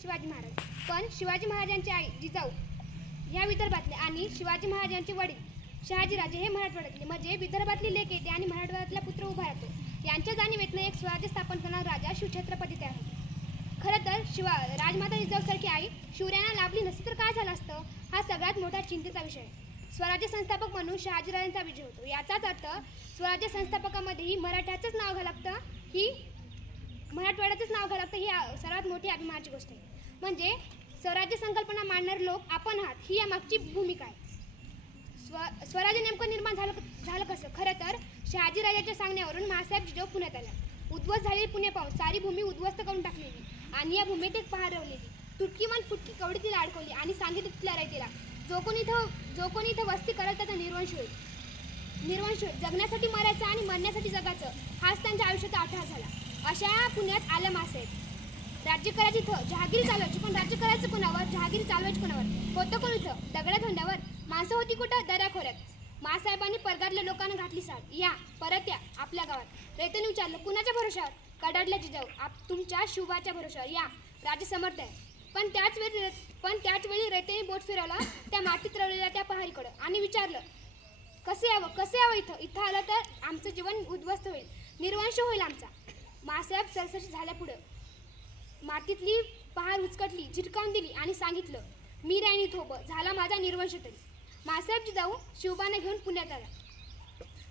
शिवाजी महाराज. पण शिवाजी महाराजांची आई जिजाऊ ह्या विदर्भातले आणि शिवाजी महाराजांचे वडील शहाजीराजे हे मराठवाड्यातले. म्हणजे विदर्भातली लेक येते आणि मराठवाड्यातला पुत्र उभा राहतो. यांच्या जाणीवेतनं एक स्वराज्य स्थापन करणार राजा शिवछत्रपती तयार होतो. खरं तर शिवा राजमाता जिजाऊसारखी आई शिवरायांना लाभली नसती तर काय झालं असतं? हा सगळ्यात मोठा चिंतेचा विषय आहे. स्वराज्य संस्थापक म्हणून शहाजीराजांचा विजय होतो. याचाच अर्थ स्वराज्य संस्थापकामध्येही मराठ्याचंच नाव घालतं लागतं ही मराठवाड्याचंच नाव घ्यावं ही सर्वात मोठी अभिमानाची गोष्ट आहे. म्हणजे स्वराज्य संकल्पना मांडणारे लोक आपण आहात ही यामागची भूमिका आहे. स्व स्वराज्य नेमकं निर्माण झालं झालं कसं? खरं तर शहाजीराजाच्या सांगण्यावरून महासाहेब जिजाऊ पुण्यात आल्या. उद्ध्वस्त झालेली पुणे पाहून सारी भूमी उद्ध्वस्त करून टाकलेली आणि या भूमीत एक पहार रवलेली. तुटकीमान फुटकी कवडी तिला अडकवली आणि सांगितलं तिथल्या रयतेला जो कोणी इथं जो कोणी इथं वस्ती करेल त्याचा निर्वंश होईल निर्वंश होईल जगण्यासाठी मरायचं आणि मरण्यासाठी जगायचं हाच त्यांच्या आयुष्याचा आठवडा झाला. अशा पुण्यात आलं मासे. राज्य करायची इथं जहागीर चालवायची. पण राज्य करायचं कोणावर? जहागीर चालवायची कोणावर? होतं कोण इथं? दगड्या धोंड्यावर. माणसं होती कुठं? दऱ्याखोऱ्यात. मासाहेबांनी परगारल्या लोकांना घातली साड या परत या आपल्या गावात. रयतेने विचारलं कुणाच्या भरोशावर कडाडल्या जिजाऊ आप तुमच्या शुभाच्या भरोशावर या राजे समर्थ आहे. पण त्याच वेळी पण त्याच वेळी रयतेने बोट फिरवला त्या मातीत रवलेल्या त्या पहारीकडं आणि विचारलं कसं यावं? कसं यावं इथं? इथं आलं तर आमचं जीवन उद्ध्वस्त होईल. निर्वंश होईल आमचा. मासाहेब सरसशी झाल्या पुढं. मातीतली पहार उचकटली झिरकावून दिली आणि सांगितलं मी राणी थोब झाला माझा निर्वंश तरी. मासाहेबजी जाऊ शिवबाने घेऊन पुण्यात आला.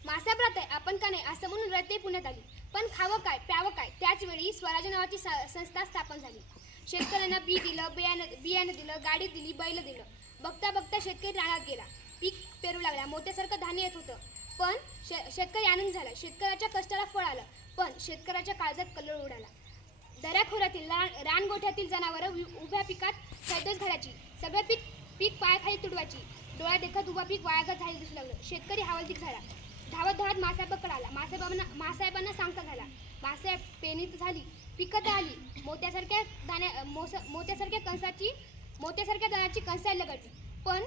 मासाहेब राहत आहे आपण का नाही असं म्हणून रते पुण्यात आली. पण खावं काय प्यावं काय त्याचवेळी स्वराज स्वराज्य नावाची स- संस्था स्थापन झाली. शेतकऱ्यांना बी दिलं बियाणं बियाणं दिलं गाडी दिली बैल दिलं. बघता बघता शेतकरी रानात गेला. पीक पेरू लागला मोठ्यासारखं धान्य येत होतं. पण शे शेतकरी आनंद झाला. शेतकऱ्याच्या कष्टाला फळ आलं पण शेतकऱ्याच्या काळजात कल्लोळ उडाला. दऱ्याखोऱ्यातील रान रानगोठ्यातील जनावरं उ- उभ्या पिकात सैदोस घालायची. सगळं पीक पीक पायाखाली तुडवायची. डोळ्या देखत उभं पीक वायागत झाले दिसू लागलं. शेतकरी हवालदिक झाला. धावत धावत मासाहेबाकडे आला. मासाहेबांना मासाहेबांना सांगता झाला. मासाहेब पेनीत तर झाली. पिकं तर आली. मोत्यासारख्या दाण्या मोस मोत्यासारख्या कंसाची मोत्यासारख्या दाण्याची कंसायला लगटली पण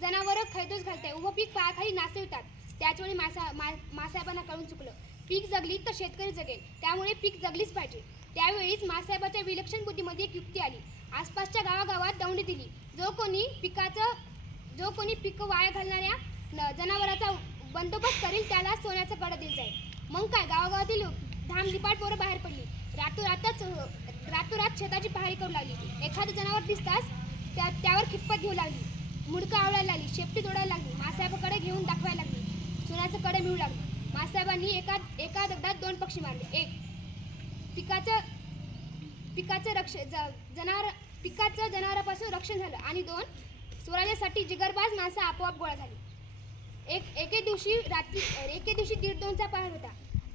जनावरं खैदोस घालताय. उभं पीक पायाखाली नासवितात त्याचवेळी मासा मा मासाहेबांना कळून चुकलं. पीक जगली तर शेतकरी जगेल. त्यामुळे पीक जगलीच पाहिजे. त्यावेळीच मासाहेबाच्या विलक्षण बुद्धीमध्ये एक युक्ती आली. आसपासच्या गावागावात दौंडी दिली. जो कोणी पिकाचं जो कोणी पिकं वाया घालणाऱ्या न- जनावराचा बंदोबस्त करील त्याला सोन्याचं कडं दिलं जाईल. मग काय? गावागावातील धामदिपाट पोरं बाहेर पडली. रातोरातच रातोरात शेताची पहारी करू लागली. एखादं जनावर दिसताच त्या त्यावर खिप्पत घेऊ लागली. मुडकं आवळायला लागली. शेपटी तोडायला लागली. मासाहेबाकडे घेऊन दाखवायला लागली. सोन्याचं कडे मिळू लागलं. मासाहेबांनी एका एका दगडात दोन पक्षी मारले. एक पिकाचं पिकाचं रक्ष ज- जनावर पिकाचं जनावरापासून रक्षण झालं. आणि दोन स्वराज्यासाठी जिगरबाज माणसं आपोआप गोळा झाली. एक एके दिवशी रात्री एके दिवशी दीड दोनचा पहार होता.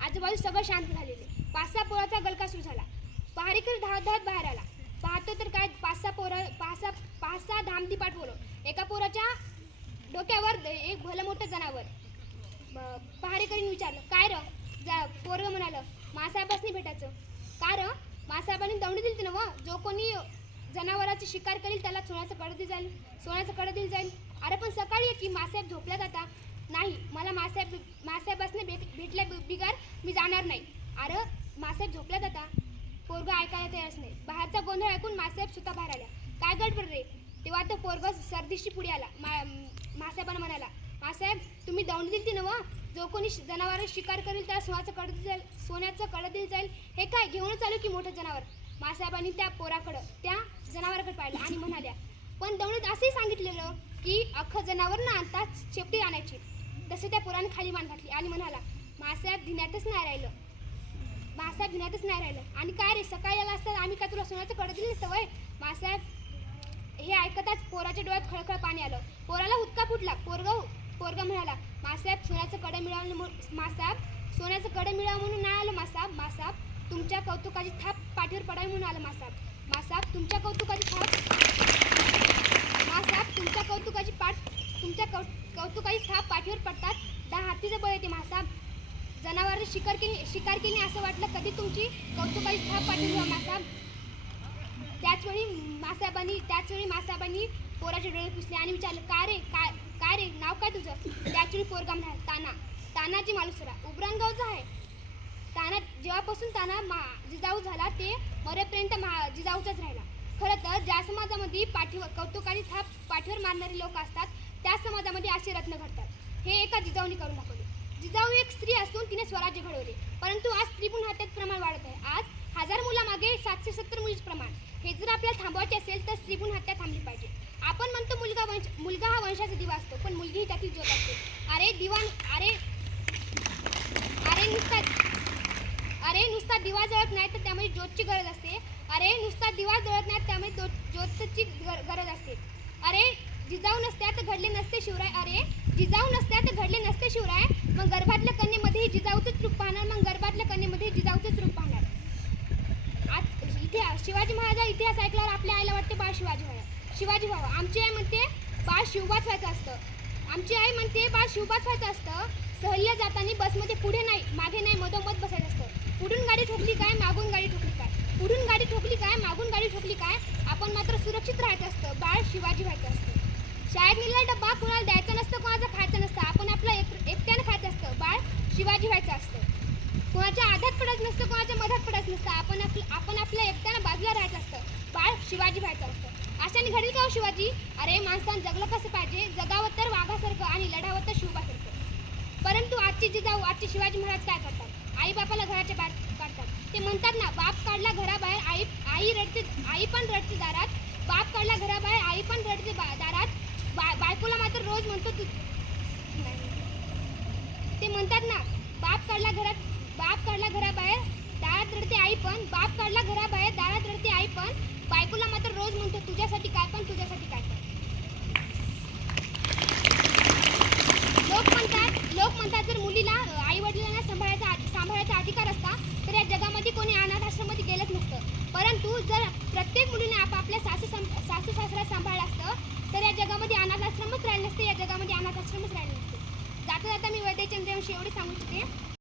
आजूबाजू सगळं शांत झालेले पाच सहा पोराचा गलका सुरू झाला. पहारेकर धावत धावत बाहेर आला. पाहतो तर काय पाच सहा पोरं पाच सहा पाच सहा धामती पाठ पोरं एका पोराच्या डोक्यावर एक भलं मोठं जनावर. पहारेकरीने विचारलं. काय र? जा पोरगं म्हणालं मासाहेबासनी भेटायचं. का र? मासाहेबांनी दौंडी दिली ना व जो कोणी जनावराची शिकार करील त्याला सोन्याचं कडं दिलं जाईल. सोन्याचं कडं दिलं जाईल. अरे पण सकाळी की मासाहेब झोपल्यात आता. नाही मला मासाहेब मासाहेबासने भेट भेटल्या बि- बिगार मी जाणार नाही. अरे मासाहेब झोपल्यात आता. पोरगं ऐकायला तयारच नाही. बाहेरचा गोंधळ ऐकून मासाहेब सुद्धा बाहेर आल्या काय गडबड रे? तेव्हा तो पोरगं सरदिशी पुढे आला. मा मासाहेबांना म्हणाला मासाहेब तुम्ही दौंड दिली ना व? जो कोणी जनावर शिकार करेल त्याला सोन्याचं कड दिलं जाईल सोन्याचं कड दिलं जाईल. हे काय घेऊनच आलो की मोठं जनावर? मासाहेबांनी त्या पोराकडं त्या जनावराकडे पाहिलं आणि म्हणाल्या पण दौंडीत असंही सांगितलेलं की अख्खं जनावर ना आणतात शेपटी आणायची. तसे त्या पोराने खाली मान घातली आणि म्हणाला मासाहेब धिण्यातच नाही राहिलं. मासाहेब भिण्यातच नाही राहिलं. आणि काय रे सकाळी आला असता आम्ही काय तुला सोन्याचं कडं दिलं नसतं वय? मासाहेब हे ऐकताच पोराच्या डोळ्यात खळखळ पाणी आलं. पोराला हुतका फुटला. पोरग पोरगा म्हणाला मासाहेब सोन्याचं कडं मिळालं म्हणून मासाहेब सोन्याचं कडं मिळावं म्हणून नाही आलं मासाब मासाब तुमच्या कौतुकाची थाप पाठीवर पडावी म्हणून आलं मासाब मासाब तुमच्या कौतुकाची थाप मासाब तुमच्या कौतुकाची पाठ तुमच्या कौ कौतुकाची थाप पाठीवर पडतात दहा हातीचं बळ येते मासाब जनावर शिकार केली शिकार केली असं वाटलं कधी तुमची कौतुकाची थाप पाठीवर मासाब त्याचवेळी मासाहेबांनी त्याचवेळी मासाहेबांनी पोराचे डोळे पुसले आणि विचारलं का रे काय अरे नाव काय तुझं? त्याची पोरगा म्हणाल ताना. तानाजी मालुसरा. उबरानगावचा आहे. ताना जेव्हापासून ताना मा जिजाऊ झाला ते मरेपर्यंत मा जिजाऊचाच राहिला. खरं तर ज्या समाजामध्ये पाठीवर कौतुकाने थाप पाठीवर मारणारे लोक असतात त्या समाजामध्ये असे रत्न घडतात. हे एका जिजाऊने करून दाखवले. जिजाऊ एक स्त्री असून तिने स्वराज्य घडवले. परंतु आज स्त्री पुन्हा हत्यात प्रमाण वाढत आहे. आज हजार मुलामागे सातशे सत्तर मुलीच प्रमाण. हे जर आपल्याला थांबवायचे असेल तर स्त्री हत्या थांबली पाहिजे. आपण म्हणतो मुलगा वंश मुलगा हा वंशाचा दिवा असतो पण मुलगी ही त्यातील ज्योत असते. अरे दिवा अरे अरे नुसता अरे नुसता दिवा जळत नाही तर त्यामध्ये ज्योतची गरज असते. अरे नुसता दिवा जळत नाही त्यामध्ये ज्योतची गर- गरज असते. अरे जिजाऊ नसत्या तर घडले नसते शिवराय. अरे जिजाऊ नसत्या तर घडले नसते शिवराय मग गर्भातल्या कन्येमध्ये जिजाऊचंच रूप पाहणार मग गर्भातल्या कन्येमध्ये जिजाऊचंच रूप पाहणार आज इतिहास शिवाजी महाराजा इतिहास ऐकल्यावर आपल्या आईला वाटते बाळ शिवाजी व्हावं शिवाजी भाऊ आमची आई म्हणते बाळ शिवबाच व्हायचं असतं. आमची आई म्हणते बाळ शिवबाच व्हायचं असतं. सहल्य जाताना बसमध्ये पुढे नाही मागे नाही मधोमध बसायचं असतं. पुढून गाडी ठोकली काय मागून गाडी ठोकली काय? पुढून गाडी ठोकली काय मागून गाडी ठोकली काय? आपण मात्र सुरक्षित राहायचं असतं. बाळ शिवाजी व्हायचं असतं. शाळेत नेलेला डब्बा कोणाला द्यायचा नसतं कोणाचं खायचं नसतं. आपण आपलं एक एकट्यानं खायचं असतं. बाळ शिवाजी व्हायचं असतं. कोणाच्या आधात पडत नसतं कोणाच्या मधात पडत नसतं. आपण आपलं आपण आपल्या एकट्यानं बाजूला राहायचं असतं. बाळ शिवाजी व्हायचं असतं. अशाने घडेल का हो शिवाजी? अरे माणसान जगलं कसं पाहिजे? जगावं तर वाघासारखं आणि लढावं तर शिवबासारखं परंतु आजची जिजाऊ आजचे शिवाजी महाराज काय करतात? आई बापाला घराच्या बाहेर काढतात. ते म्हणतात ना बाप काढला घराबाहेर आई आई रडते आई पण रडते दारात. बाप काढला घराबाहेर आई पण रडते बा- दारात. बा बायकोला मात्र रोज म्हणतो तू. ते म्हणतात ना बाप काढला घरात बाप काढला घराबाहेर दारात रडते आई पण बाप काढला घराबाहेर दारात रडते आई पण बायकोला मात्र रोज म्हणतो तुझ्यासाठी काय पण तुझ्यासाठी काय पण. लोक म्हणतात लोक म्हणतात जर मुलीला आई वडिलांना सांभाळायचा सांभाळायचा अधिकार असता तर या जगामध्ये कोणी अनाथ आश्रमामध्ये गेलंच नसतं. परंतु जर प्रत्येक मुलीने आपापल्या सासू सं सासू सासरा सांभाळलं असतं तर या जगामध्ये अनाथ आश्रमच राहिले नसते या जगामध्ये अनाथ आश्रमच राहिले नसते. जाता जाता मी वैद्यचंद्र एवढे सांगू इच्छिते.